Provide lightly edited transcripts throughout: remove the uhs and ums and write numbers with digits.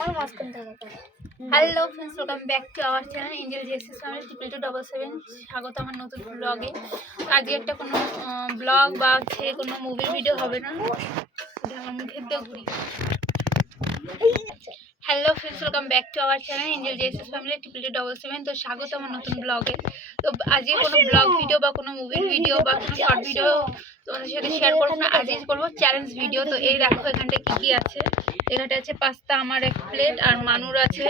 Hello friends, welcome back to our channel Angel Jessie's family 2277। স্বাগত আমার নতুন ব্লগে। আজকে একটা কোনো ব্লগ বা হচ্ছে কোনো মুভির ভিডিও হবে না, আমার মুখের দিয়ে ঘুরি। Hello friends, welcome back to our channel Angel Jessie's family 2277। তো স্বাগত আমার নতুন ব্লগে। তো আজকে কোনো ব্লগ ভিডিও বা কোনো মুভির ভিডিও বা কোনো শর্ট ভিডিও তোমাদের সাথে শেয়ার করবো না, আজকে করবো চ্যালেঞ্জ ভিডিও। তো এই দেখো এখানটা কি কি আছে। এখানটা আছে পাস্তা, আমার এক প্লেট, আর মানুর আছে,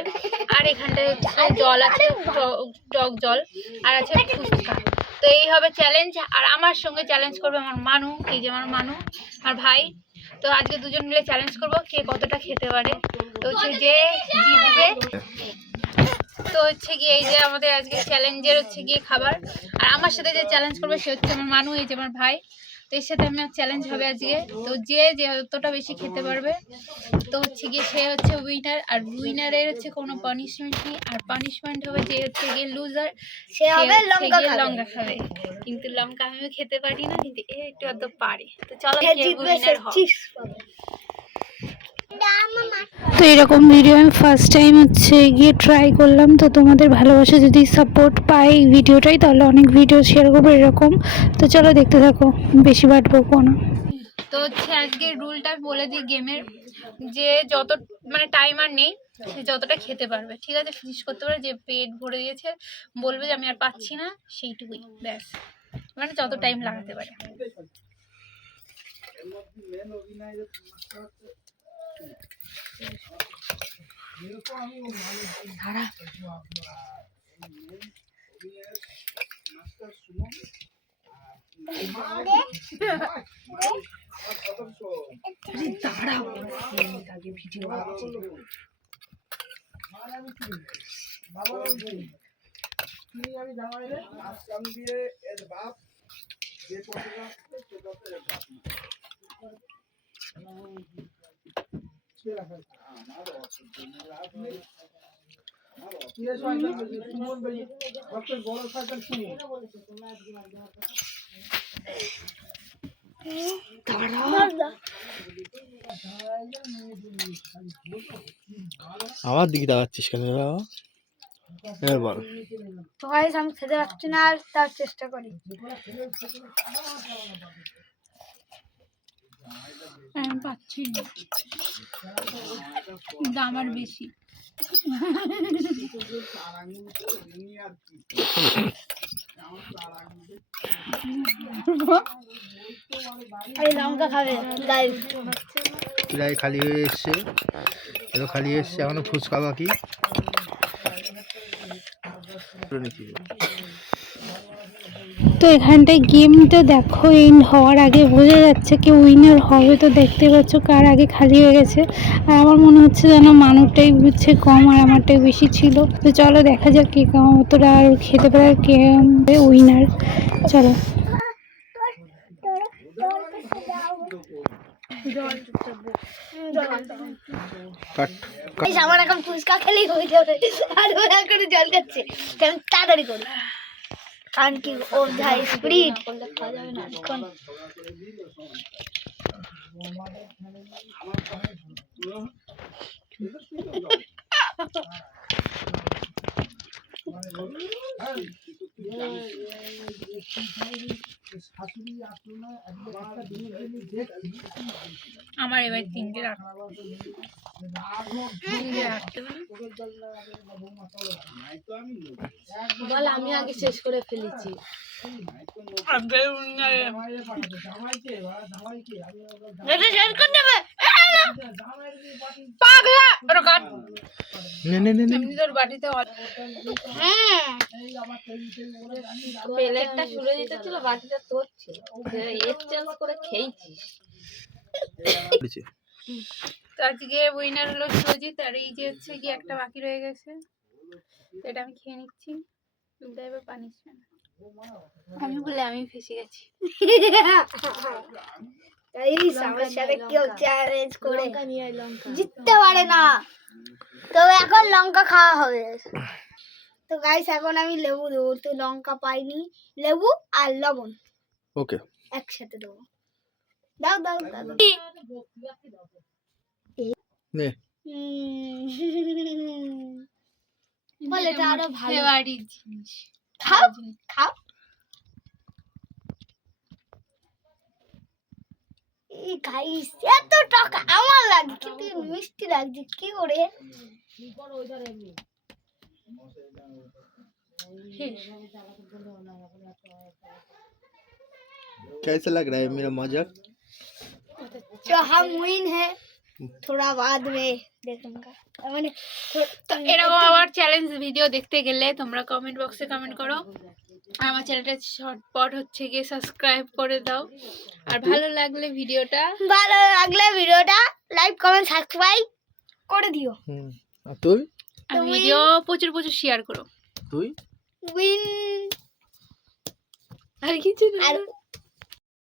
আর এখানটায় হচ্ছে জল আছে, টক জল, আর আছে ফুচকা। তো এই হবে চ্যালেঞ্জ। আর আমার সঙ্গে চ্যালেঞ্জ করবে আমার মানু, এই যে আমার মানু আর ভাই। তো আজকে দুজন মিলে চ্যালেঞ্জ করবো কে কতটা খেতে পারে। তো হচ্ছে যে জিতবে, তো হচ্ছে গিয়ে এই যে আমাদের আজকে চ্যালেঞ্জের হচ্ছে গিয়ে খাবার। আর আমার সাথে যে চ্যালেঞ্জ করবে সে হচ্ছে আমার মানু, এই যে আমার ভাই। তো এর সাথে আমার চ্যালেঞ্জ হবে আজকে। তো যে যতটা বেশি খেতে পারবে তো হচ্ছে গিয়ে সে হচ্ছে উইনার। আর উইনারের হচ্ছে কোনো পানিশমেন্ট নেই, আর পানিশমেন্ট হবে যে হচ্ছে গিয়ে লুজার সে হবে লঙ্কা খাবে। কিন্তু লঙ্কা আমিও খেতে পারি না, কিন্তু এ একটু অত পারে। তো চলো উইনার হবে। তো এরকম ভিডিও আমি ফার্স্ট টাইম হচ্ছে গিয়ে ট্রাই করলাম। তো তোমাদের ভালোবাসা যদি সাপোর্ট পাই এই ভিডিওটাই, তাহলে অনেক ভিডিও শেয়ার করবো এরকম। তো চলো দেখতে থাকো, বেশি বাট বকবো না। তো হচ্ছে আজকে রুলটা বলে দিই গেমের, যে যত মানে টাইমার নেই, সে যতটা খেতে পারবে, ঠিক আছে, ফিনিশ করতে পারবে। যে পেট ভরে দিয়েছে বলবে যে আমি আর পাচ্ছি না, সেইটুকুই ব্যাস, মানে যত টাইম লাগাতে পারে। আমার দিকে দাঁড়াচ্ছিস কেন বাবা? এবার বল। তো গাইস, আমি খেতে পারছি না, আর তার চেষ্টা করি। আমি পাচ্ছি না, দাম আর বেশি। লঙ্কা খাবে গাইস। প্রায় খালি হয়ে এসছে, এত খালি এসছে, এখনো ফুচকা বাকি। তো এখানটায় গেমটা দেখো এন্ড হওয়ার আগে বোঝা যাচ্ছে কি উইনার হবে। তো দেখতে পাচ্ছ কার আগে খালি হয়ে গেছে। আর আমার মনে হচ্ছে যেন মানুষটাই হচ্ছে কম আর আমারটাই বেশি ছিল। তো চলো দেখা যাক কে কতটা আর খেতে পারে, কে উইনার। চলো আমার এখন ফুচকা খেলেই হয়ে যাবে, আর ওরা করে জল খাচ্ছে। আমি তাড়াতাড়ি করি, কারণ কি ও যা স্পিড খাওয়া যাবে না এখন। আমার এবার তিনটে রাখতে বল, আমি আগে শেষ করে ফেলেছি। প্লেটটা সুরে দিতে ছিল, বাটিটা তোর ছিল, এক্সচেঞ্জ করে খেয়েছিস। তো আজকে উইনার হলো সুজিত, আর এই যে হচ্ছে কি একটা বাকি রয়ে গেছে, তো এটা আমি খেয়ে নিচ্ছি। এবার পানিশমেন্ট আমি বলে আমি ফেসে গেছি। আমার সাথে কেউ চ্যালেঞ্জ করে জিততে পারে না, তো এখন লঙ্কা খাওয়া হবে। তো গাইস, এখন আমি লেবু দেবো। তো লঙ্কা পাইনি, লেবু আর লবণ ওকে একসাথে দেবো। দাও দাও দাও। নে বলে এটা আরো ভালো। ফেভারিট জিনিস। খাও খাও। এই গাইস এত টাকা আমার লাগে কিন্তু মিষ্টি লাগছে কি করে? कैसा लग रहा है मेरा मजाक? तो हम विन है थोड़ा बाद में देखूंगा मैंने তো এরকম আবার চ্যালেঞ্জ ভিডিও দেখতে গেলে তোমরা কমেন্ট বক্সে কমেন্ট করো। আর আমার চ্যানেলটা ঝটপট হচ্ছে গিয়ে সাবস্ক্রাইব করে দাও। আর ভালো লাগলে ভিডিওটা ভালো লাগলে ভিডিওটা লাইক কমেন্ট সাবস্ক্রাইব করে দিও। আর তুই আর ভিডিও প্রচুর প্রচুর শেয়ার করো। তুই আর কিছু না। আর